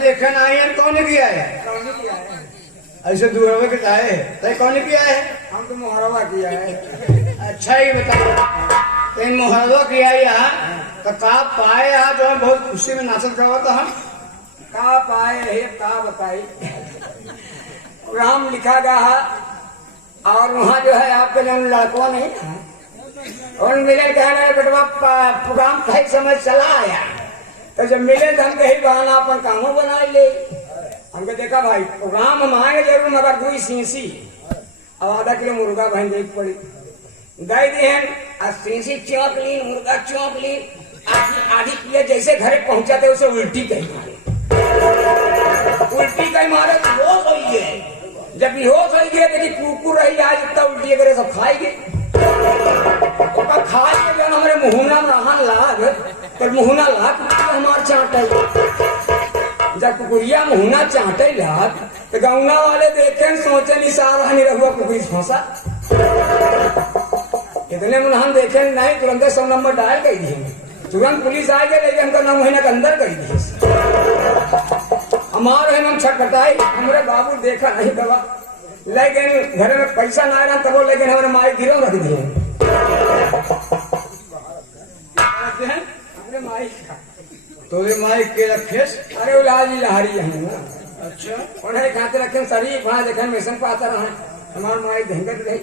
देखन आई है कौन किया है? ऐसे दूर के जाए तय कौन किया है? हम तो मुहरवा किया है। अच्छा ही बताओ तेन मुहरवा किया यहाँ तो का पाए यहाँ जो है बहुत खुशी में नाचत करवा तो हम का पाए है का बताई प्रोग्राम लिखा गया है और वहाँ जो है आपके जो लड़कों नहीं है और मिले कह रहे बेटवा प्रोग्राम सही समझ चला आया तो जब मिले तो हम कहीं बहाना अपन कामों बना ले। हमको देखा भाई प्रोग्राम हम आएंगे जरूर मगर 2 सीसी और आधा किलो मुर्गा भाई देख पड़ी दे दिए सीसी चौंक ली मुर्गा चौंक ली आधी किलो जैसे घरे पहुंचाते उसे उल्टी कहीं मारे तो होश हो गए जब बेहोश हो गए तो कुकुर रही आज इतना उल्टी करे सब खाएगी खाए के जो हमारे मुहुना में लाग पर मुहुना लाग हमारे चाटे जब कुकुरिया मुहुना चाटे लाग तो गौना वाले देखे सोचे निशान नहीं रहुआ कुकुरी फंसा इतने में हम देखे नहीं तुरंत 100 नंबर डायल कर दिए तुरंत पुलिस आ गए लेकिन हमका 9 महीना के अंदर कर दिए हमारे हम छटपटाई हमारे बाबू देखा नहीं दवा लेकिन घर में पैसा ना रहा तब लेकिन हमारे माई गिरो रख दिए हमारे माई तो ये माई के रखेस अरे उलाजी लहारी है ना अच्छा उन्हें खाते रखे शरीफ वहां देखे मिशन पाता रहा हमारे माई धंगत गई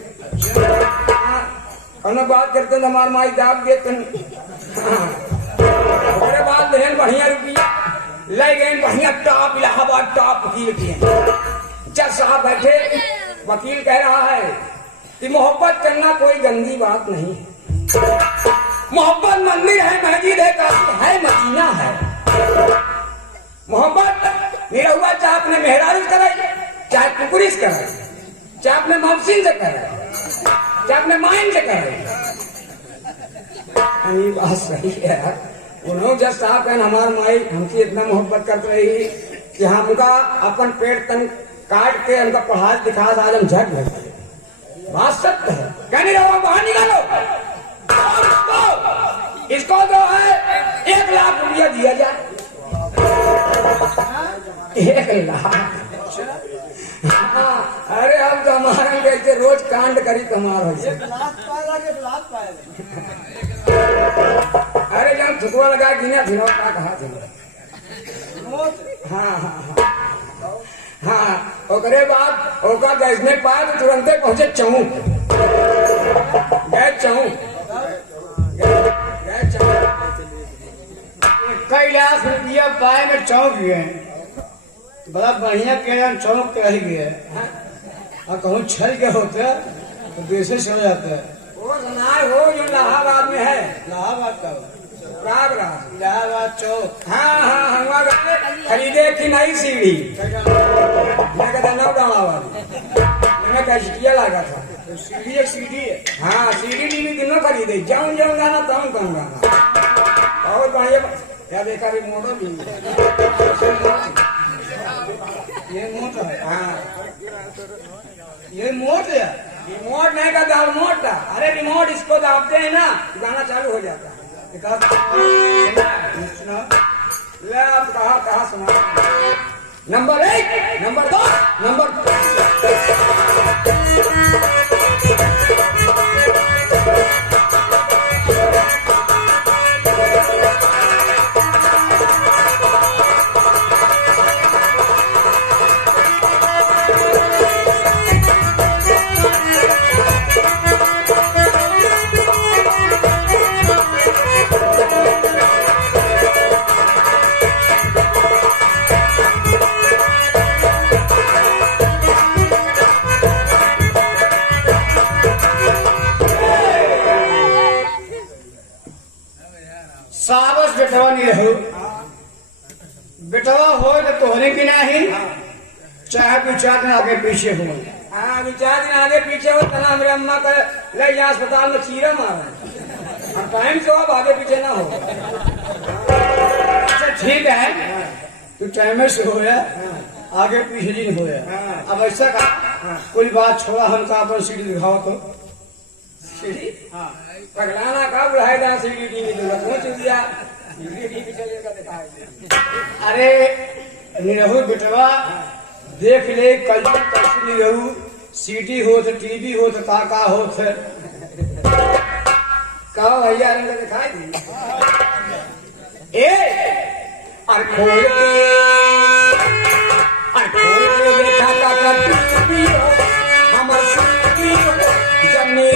और बात करते हमारे माई दाब देते बाद बहन बढ़िया रुपया ले गए बढ़िया टॉप इलाहाबाद टॉप वकील के जज साहब बैठे वकील कह रहा है कि मोहब्बत करना कोई गंदी बात नहीं मोहब्बत मंदिर है मस्जिद है है मदीना है मोहब्बत मेरा हुआ चाहे अपने मेहरारू करे चाहे कुकुरिस करे चाहे अपने ममसिन से करे चाहे अपने माइन से करे ये बात सही है उन्होंने जब साहब कहन हमार माई हमसे इतना मोहब्बत करते रही कि हमका अपन पेट तन काट के हमका पढ़ा दिखा आज हम झट गए बात सत्य है कहने रहो बाहर निकालो इसको जो है 1 लाख रुपया दिया जाए 1 लाख अरे हम तो हमारे कैसे रोज कांड करी कमार हो अरे जब ठुकवा लगा गिना भिनो का कहा हाँ हाँ हाँ ओकरे बाद ओका गजने पाए तो तुरंते पहुंचे चौक गए चौक कई लाख रुपया पाए में चौंक गए बड़ा बढ़िया के चौंक के रह गए और कहूँ छल के होते तो देशे से हो जाता है वो सुनाए हो जो इलाहाबाद में है इलाहाबाद का प्रयागराज इलाहाबाद चौक हाँ हाँ हम खरीदे की नई सीढ़ी मैं कहता नौ डाला वाली मैंने कैशिया लगा था सीढ़ी है हाँ सीढ़ी टीवी तीनों खरीदे जाऊं जाऊं गाना ताऊं ताऊं गाना बहुत बढ़िया क्या देखा रिमोटो भी ये मोट है हाँ ये मोट है रिमोट नहीं का दाल मोट था अरे रिमोट इसको दाबते हैं ना गाना चालू हो जाता है ले आप कहा सुना नंबर 1 नंबर 2 नंबर साबस बेटवा नहीं रहो बेटवा हो तो तोहरे की नहीं चाहे 2-4 दिन आगे पीछे हो हाँ 2-4 दिन आगे पीछे हो तना हमारे अम्मा का ले जा अस्पताल में चीरा मारा और टाइम से अब आगे पीछे ना हो अच्छा ठीक है तू टाइम से हो आगे पीछे दिन हो अब ऐसा का कोई बात छोड़ा हमका अपन सीढ़ी दिखाओ तो सीढ़ी हाँ पगलाना का बुढ़ाई दा सीढ़ी टीवी तो पहुंच दिया सीढ़ी टीवी चलेगा दिखाई अरे निरहु बेटवा देख ले कल तक निरहु सीडी हो तो टीवी हो तो का हो थे कहो भैया ने दिखाई दी ए और खोल के देखा का टीवी हो हमर सीडी हो जमे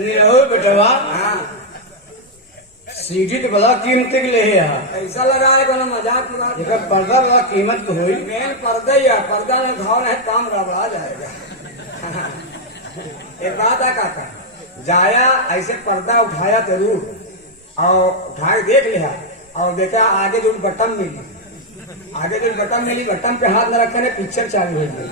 निरहु बेटवा सीडी तो बड़ा कीमत के ले है ऐसा लगा है कोनो मजाक की बात एक पर्दा बड़ा कीमत को हुई मेन पर्दा ही है पर्दा में घाव है काम गड़बड़ा जाएगा एक बात है काका जाया ऐसे पर्दा उठाया जरूर और उठा के देख लिया और देखा आगे जो बटन मिली बटन पे हाथ न रखे ने पिक्चर चालू हो गई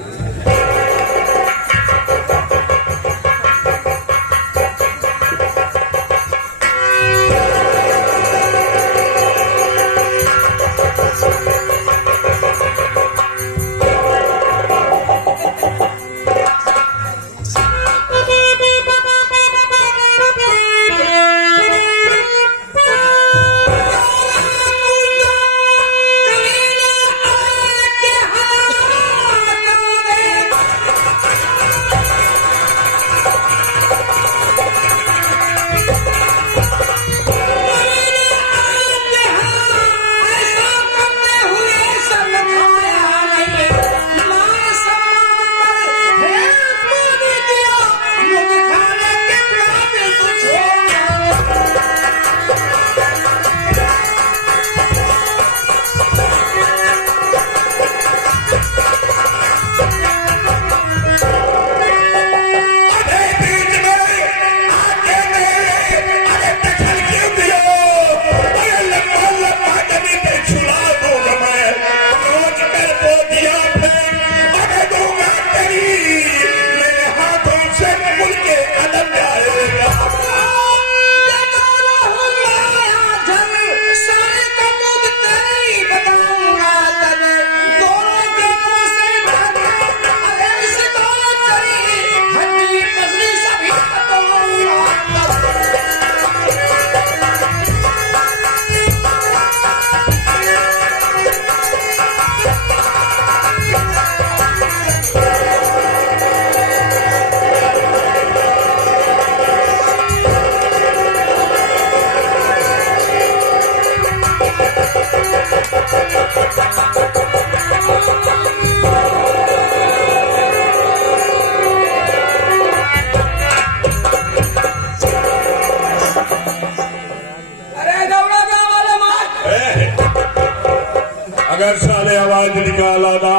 अगर साले आवाज निकाला ना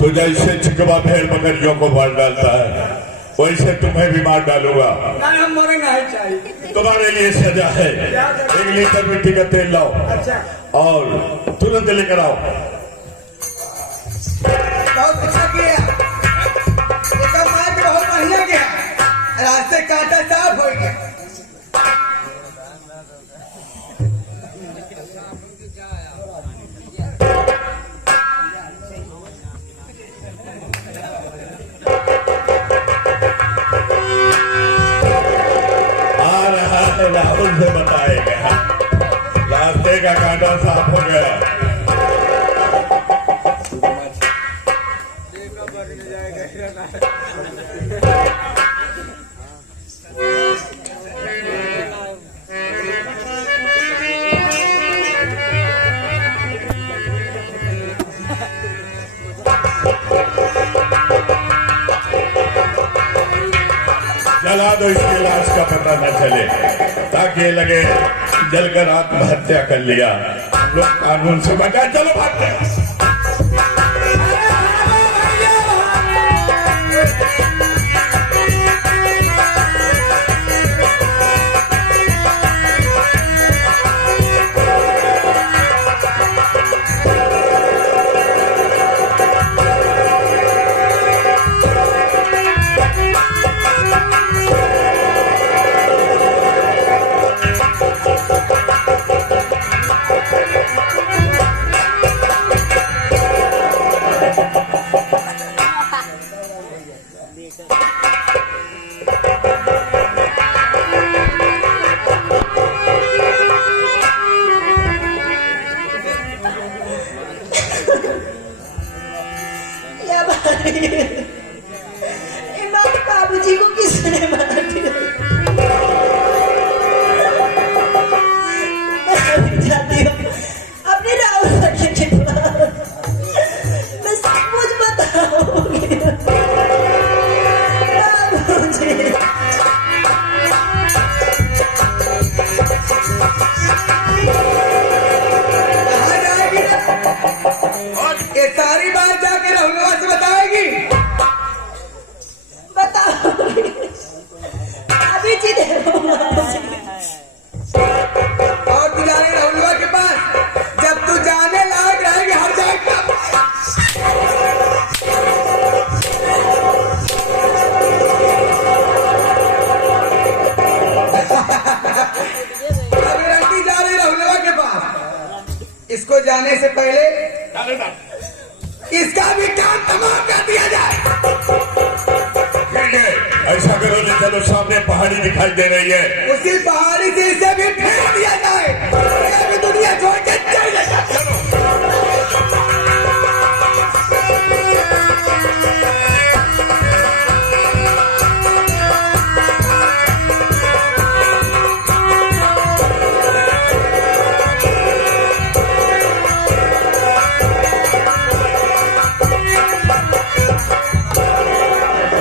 तो जैसे चिकवा भेड़ बकरियों को मार डालता है वैसे तुम्हें भी मार डालूंगा। हम मरेंगे नहीं चाहिए। तुम्हारे लिए सजा है, 1 लीटर मिट्टी का तेल लाओ। अच्छा। और तुरंत लेकर आओ। बहुत अच्छा किया, बहुत बढ़िया गया, रास्ते कांटा साफ हो गया। राहुल से बताएगा रास्ते का कांटा साफ हो गया। जला दो, इसके लाश का पता न चले, ताकि लगे जलकर आत्महत्या कर लिया। लोग कानून से बचा, चलो भागते। हमारे बाबूजी को किसने मार दिया? मैं जाती हूँ अपने राहुल भैया के पास, मैं सब कुछ बताऊंगी बाबूजी। कहाँ जाएगी? और ये सारी बात जाके रहुलवा से बताएगी? बताओगी अभी जी दे रहा हूँ बाबूजी। और तू जाएगी रहुलवा के पास? जब तू जाने लायक रहेगी हर जाएगा। अभी रंटी जा रही रहुलवा के पास। इसको जाने से पहले इसका भी काम तमाम कर दिया जाए। ठीक है, ऐसा करो कि चलो सामने पहाड़ी दिखाई दे रही है, उसी पहाड़ी से इसे भी फेंक दिया जाए। ये भी दुनिया छोड़ के चल जाए। चलो।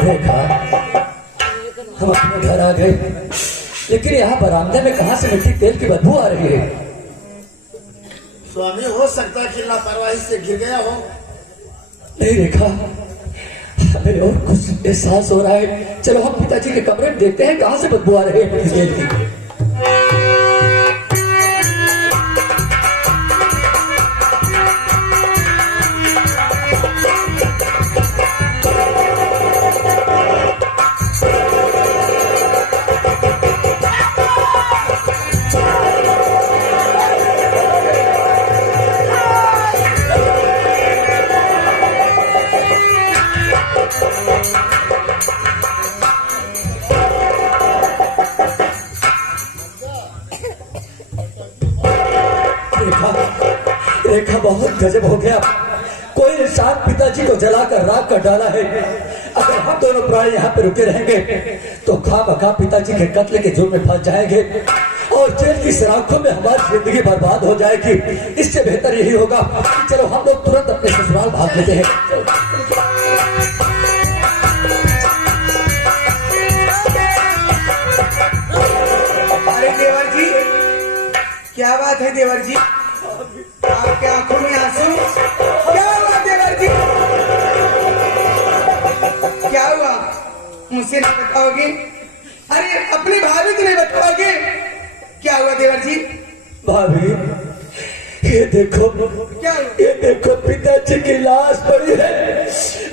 देखा, हम अपने घर आ गए, लेकिन यहाँ बरामदे में कहाँ से मिट्टी तेल की बदबू आ रही है? स्वामी हो सकता है कि लापरवाही से गिर गया हो। नहीं देखा, हमें और कुछ एहसास हो रहा है। चलो हम पिताजी के कमरे में देखते हैं कहाँ से बदबू आ रही है मिट्टी तेल की। रेखा बहुत गजब हो गया। कोई इंसान पिताजी को जलाकर राख कर डाला है। अगर हम दोनों प्राणी यहाँ पे रुके रहेंगे तो खामखा पिताजी के कत्ल के जुर्म में फंस जाएंगे और जेल की सलाखों में हमारी जिंदगी बर्बाद हो जाएगी। इससे बेहतर यही होगा कि चलो हम लोग तुरंत अपने ससुराल भाग लेते हैं। अरे देवर जी, क्या बात है देवर जी? आपके आंखों में आंसू? क्या हुआ देवर जी? क्या हुआ? मुझसे नहीं बताओगे? अरे अपनी भाभी को नहीं बताओगे? क्या हुआ देवर जी? भाभी, ये देखो, क्या हुआ? ये देखो पिताजी की लाश पड़ी है।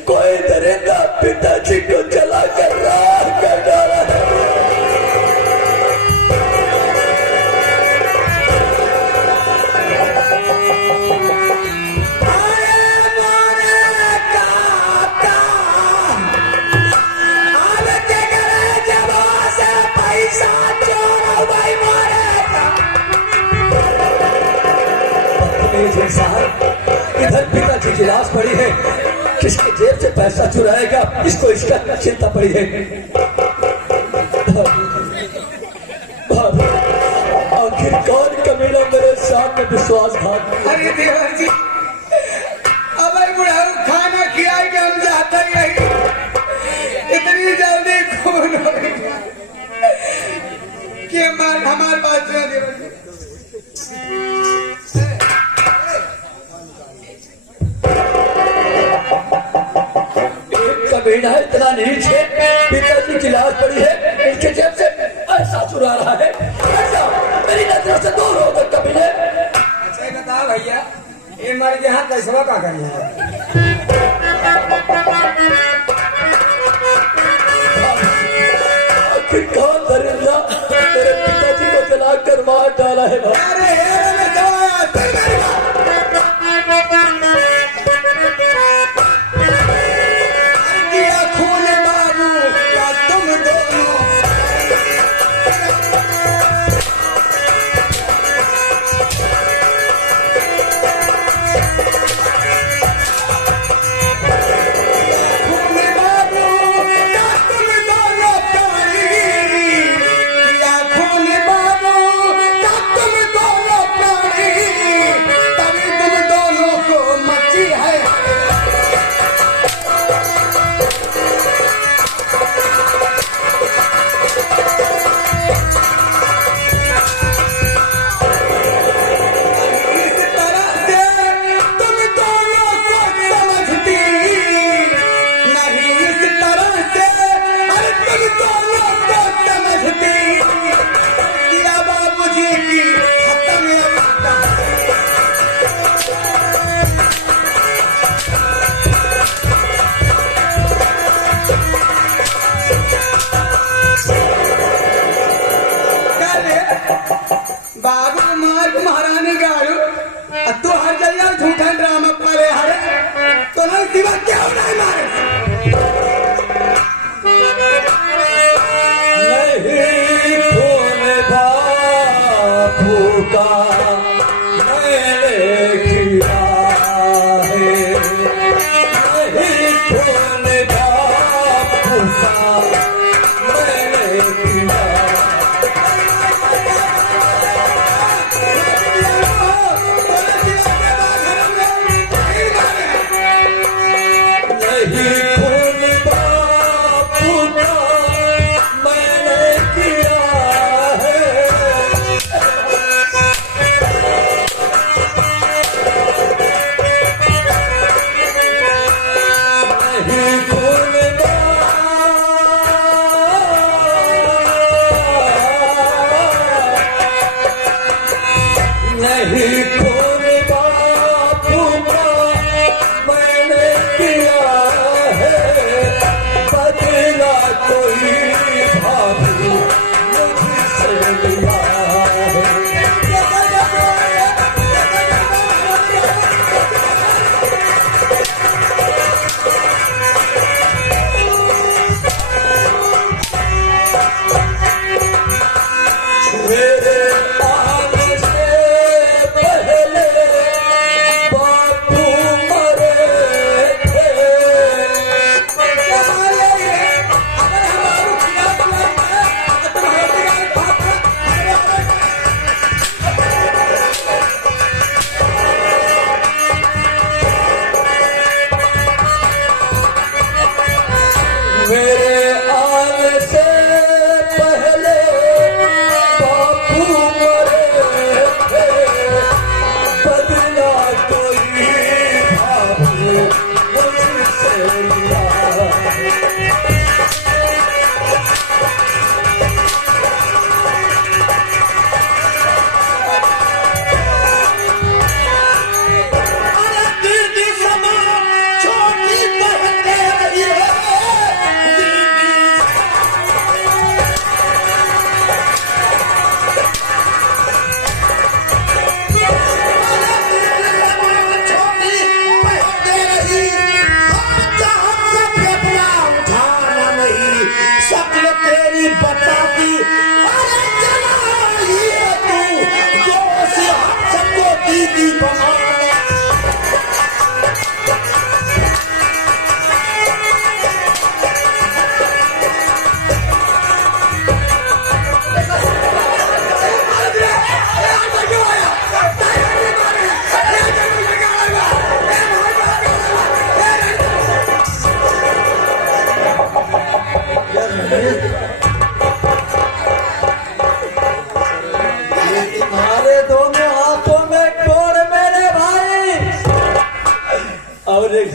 कोई दरिंदा पिताजी को जला कर राख कर डाला है। इधर पिताजी की लाश पड़ी है, किसके जेब से पैसा चुराएगा, इसको इसका चिंता पड़ी है। आखिर कौन कमीना मेरे सामने विश्वासघात? अरे देवर जी, अब बुढ़ाऊ खाना खिला के हम जाते यही, इतनी जल्दी खून हो गया कि हमारे बात सुना देवर जी। कमीना इतना नीच है, पिताजी की लाश पड़ी है, इनके जेब से पैसा चुरा रहा है। ऐसा मेरी नजर से दूर होकर कमीने। अच्छा ये बता भैया, ये मर गया कैसवा का करना है? आखिर कौन दरिंदा मेरे पिताजी को जलाकर मार डाला है? अरे हेरे में दिया खून बाबू या तुम दोनों।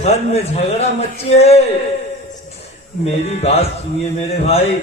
घर में झगड़ा मचिए। मेरी बात सुनिए मेरे भाई।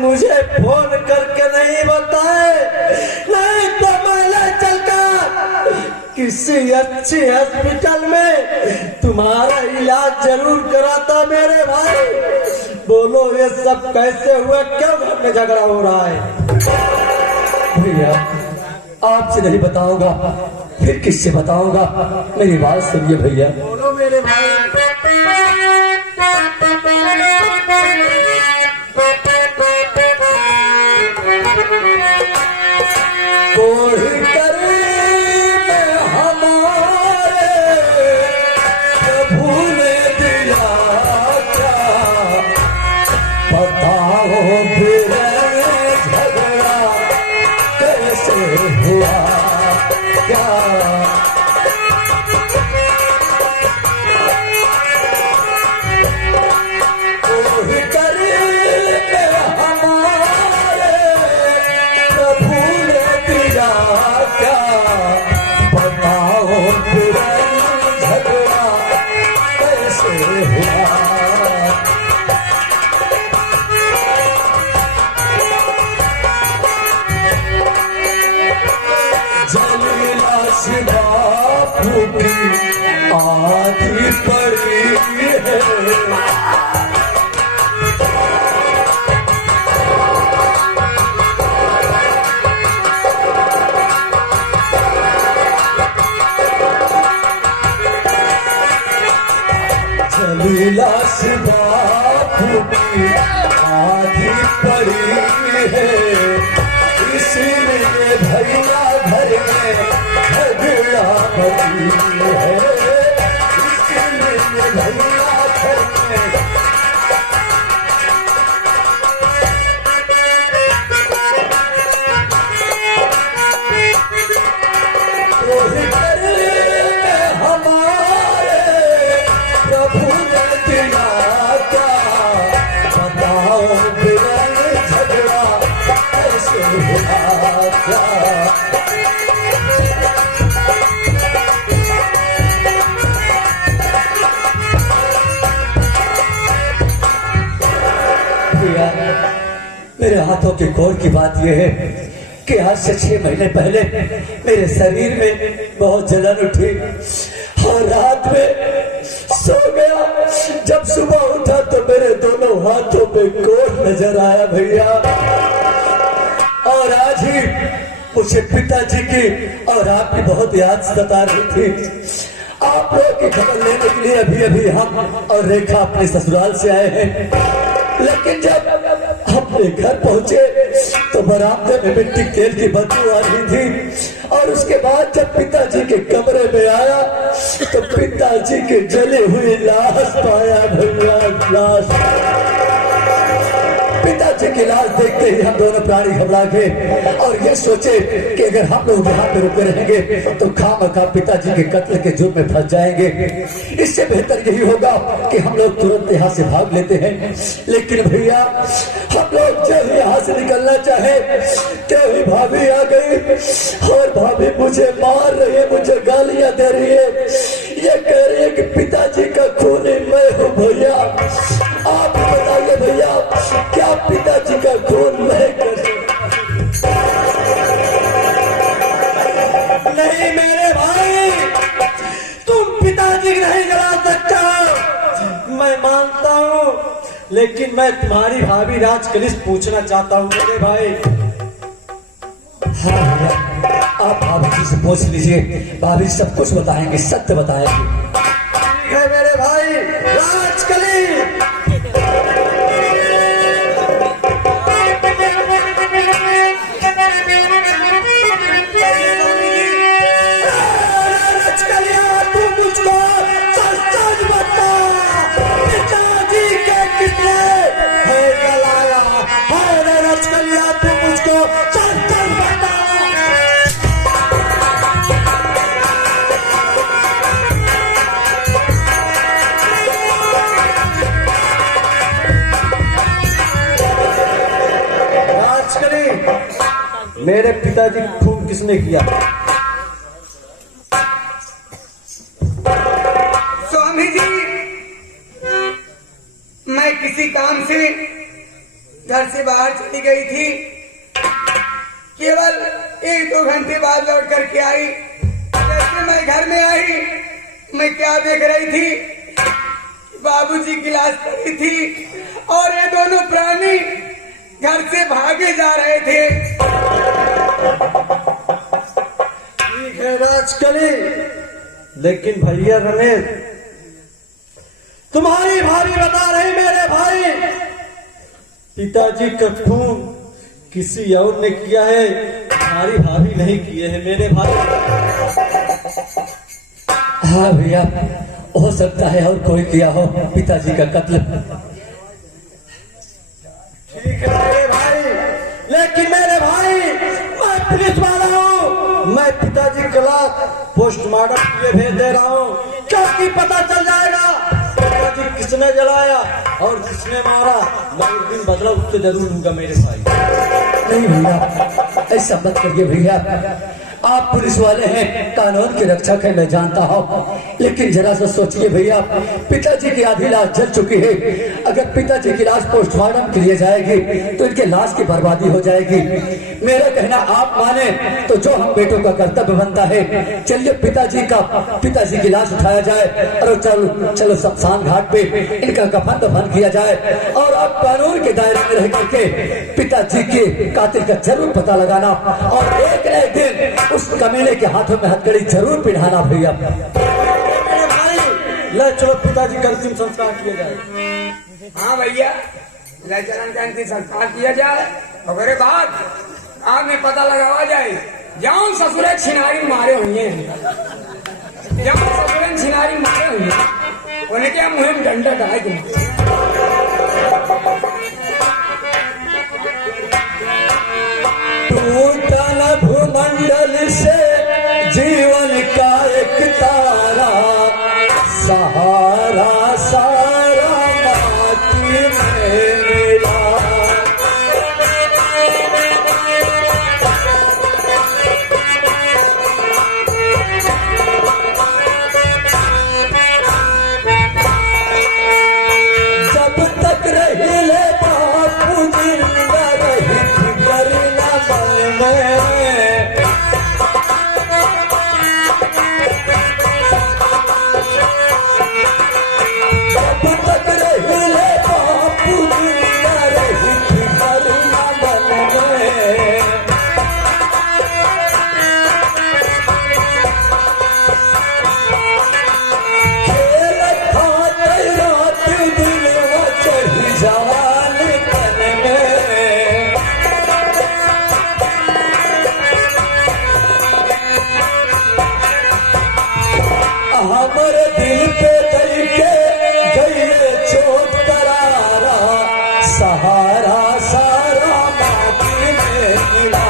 मुझे फोन करके नहीं बताए, नहीं तो मैं चलकर किसी अच्छे हॉस्पिटल में तुम्हारा इलाज जरूर कराता मेरे भाई। बोलो ये सब कैसे हुआ, क्यों घर में झगड़ा हो रहा है? भैया आपसे नहीं बताऊंगा, फिर किससे बताऊंगा? मेरी बात सुनिए भैया। बोलो मेरे भाई। कोई करीब हमारे प्रभु ने दिया क्या, बताओ फिर झगड़ा कैसे हुआ क्या? कोई करीब हमारे प्रभु ने दिया क्या, बताओ फिर झगड़ा कैसे हुआ? जलीला से बापू की आधी पड़ी है, जलीला से बापू की आधी पड़ी है, इसीलिए भैया घर में झगड़ा बची है, इसीलिए भैया घर में कोई करे हमारे प्रभु ने दिया क्या, बताओ बिना झगड़ा कैसे हुआ क्या? भैया मेरे हाथों के कोर की बात यह है कि आज से 6 महीने पहले मेरे शरीर में बहुत जलन उठी और रात में सो गया। जब सुबह उठा तो मेरे दोनों हाथों में कोर नजर आया भैया। और आज ही मुझे पिताजी की और आपकी बहुत याद सता रही थी। आप लोगों की खबर लेने के लिए अभी अभी हम और रेखा अपने ससुराल से आए हैं। लेकिन जब अपने घर पहुंचे तो बरामदे में मिट्टी तेल की बदबू आ रही थी। और उसके बाद जब पिताजी के कमरे में आया तो पिताजी की जली हुई लाश पाया भैया, लाश। पिताजी की लाश देखते ही हम दोनों प्राणी घबरा गए और ये सोचे कि अगर हम लोग यहाँ पे रुके रहेंगे तो खामखा पिताजी के कत्ल के जुर्म में फंस जाएंगे। इससे बेहतर यही होगा कि हम लोग तुरंत यहाँ से भाग लेते हैं। लेकिन भैया हम लोग जब यहाँ से निकलना चाहे तभी भाभी आ गई और भाभी मुझे मार रही है, मुझे गालियां दे रही है। ये कह रही है कि पिताजी का खूनी मैं हूँ भैया। आप बताइए भैया क्या पिताजी का खून मैं कर सकता? नहीं मेरे भाई, तुम पिताजी नहीं जला सकता, मैं मानता हूँ। लेकिन मैं तुम्हारी भाभी राजकलिश पूछना चाहता हूँ मेरे भाई। हाँ भैया, आप भाभी जी से पूछ लीजिए, भाभी सब कुछ बताएंगे, सत्य बताएंगे। है मेरे भाई राजकली। मेरे पिताजी खून किसने किया? स्वामी जी, मैं किसी काम से घर से बाहर चली गई थी। केवल 1-2 घंटे बाद लौट करके आई। जैसे मैं घर में आई, मैं क्या देख रही थी, बाबूजी की लाश पड़ी थी और ये दोनों प्राणी घर से भागे जा रहे थे। ठीक है राजकली, लेकिन भैया रमेश, तुम्हारी भाभी बता रही मेरे भाई पिताजी का खून किसी और ने किया है, तुम्हारी भाभी नहीं किए हैं मेरे भाई। हाँ भैया, हो सकता है और कोई किया हो पिताजी का कत्ल। ठीक है मेरे भाई, लेकिन मेरे भाई मैं पुलिस वाला हूँ, मैं पिताजी के खिलाफ पोस्टमार्टम के लिए भेज दे रहा हूँ, क्योंकि पता चल जाएगा पिताजी किसने जलाया और किसने मारा। मैं एक दिन बदला उससे जरूर लूंगा मेरे भाई। नहीं भैया, ऐसा मत करिए भैया, आप पुलिस वाले हैं, कानून की रक्षक है, मैं जानता हूँ, लेकिन जरा सा सोचिए भैया, पिताजी की आधी लाश जल चुकी है। अगर पिताजी की लाश पोस्टमार्टम के लिए जाएगी तो इनके लाश की बर्बादी हो जाएगी। मेरा कहना आप माने तो जो हम बेटों का कर्तव्य बनता है, चलिए पिताजी की लाश उठाया जाए और चलो शमशान घाट पे इनका कफन दफन किया जाए और आप कानून के दायरे में रह करके पिताजी के कातिल का जरूर पता लगाना और एक न एक दिन उस कमीने के हाथों में हथकड़ी जरूर पिढ़ाना भैया। ले चलो पिताजी का अंतिम संस्कार किया जाए। हाँ भैया, ले चलन का अंतिम संस्कार किया जाए और बाद आज में पता लगावा जाए जाऊं ससुरे छिनारी मारे हुए हैं, जाऊं ससुरे छिनारी मारे हुए हैं, उन्हें क्या मुहिम डंडा डाल दूं। टूटन भूमंडल से जीवन का एक तारा, सहारा सारा माटी में मिला। जब तक रही ले बापू जिंदा रही फिकर न मन में। जब तक रही ले बापू जिंदा रही फिकर न मन में। खेल खाते रात दिन वो चढ़ी जवान तन में। हमर दिल पे दई के गईले चोट करारा, सहारा सारा माटी में मिला।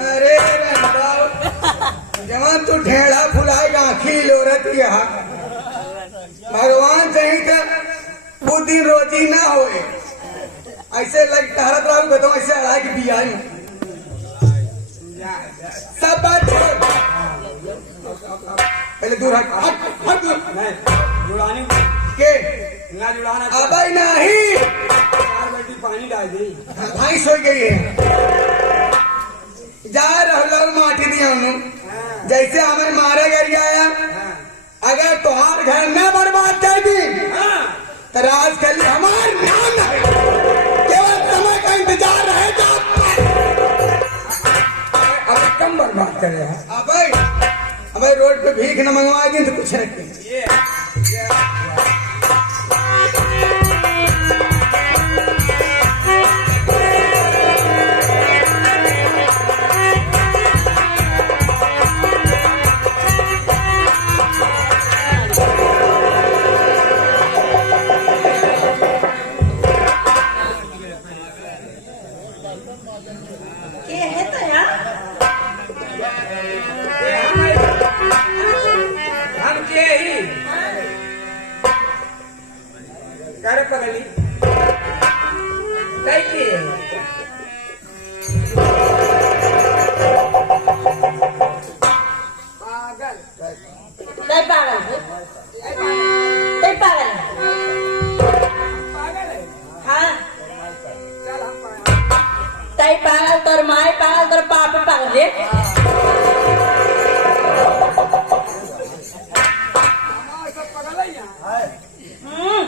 अरे रंगाओ, जवान तू ढेड़ा फुलाएगा आखी लोरत यहाँ भगवान चाहे तो वो दिन रोजी ना होए, ऐसे लग टहरत रहू बताओ ऐसे अड़ा की बियाई सब बात छोड़, पहले दूर हट हट हट दूर। नहीं जुड़ानी के ना जुड़ाना अब नहीं, पानी डाल दी भाई सो गई है। जा रहो माटी दिया उन्होंने, जैसे हमें मारे घर आया, अगर तुहार घर न बर्बाद कर दी तो राज के लिए हमार नाम है, केवल समय का इंतजार रहेगा। अब कम बर्बाद करे अब रोड पे भीख न मंगवा दी तो कुछ नहीं। के है तो यार हम के ही कर पगली कई की पागल नहीं पागल नहीं पागल पागल है हाँ चल हम पागल तई पागल तोर माई पागल तोर पाप पागल रे हमारा सब पागल है यहाँ हम्म